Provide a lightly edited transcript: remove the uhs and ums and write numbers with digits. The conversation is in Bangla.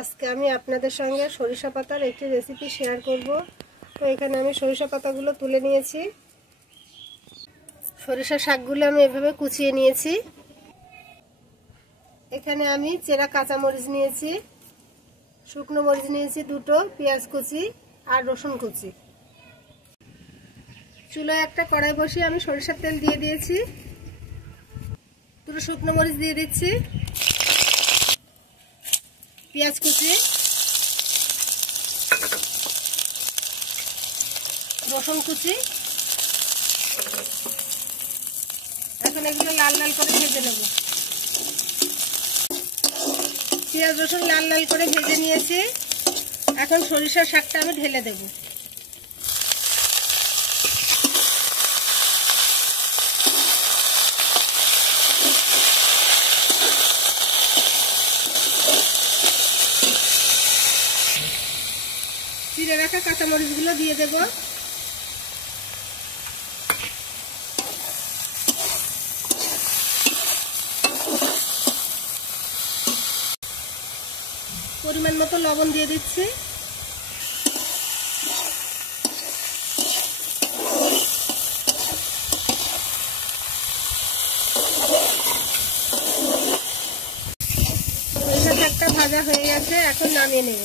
আজকে আমি আপনাদের সঙ্গে সরিষা পাতার একটি রেসিপি শেয়ার করব। তো এখানে আমি সরিষা পাতাগুলো তুলে নিয়েছি। সরিষা শাকগুলো আমি এভাবে কুচিয়ে নিয়েছি। এখানে আমি চেরা কাঁচামরিচ নিয়েছি, শুকনো মরিচ নিয়েছি দুটো, পেঁয়াজ কুচি আর রসুন কুচি। চুলায় একটা কড়াই বসিয়ে আমি সরিষার তেল দিয়ে দিয়েছি। দুটো শুকনো মরিচ দিয়ে দিচ্ছি, পেঁয়াজ কুচি, রসুন কুচি। এখন এগুলো লাল লাল করে ভেজে নেব। পেঁয়াজ রসুন লাল লাল করে ভেজে নিয়েছি। এখন সরিষার শাকটা আমি ঢেলে দেব। চিড়ে রাখা কাঁচামরিচগুলো দিয়ে দেব। পরিমাণ মতো লবণ দিয়ে দিচ্ছি। সরিষা শাকটা ভাজা হয়ে গেছে, এখন নামিয়ে নেব।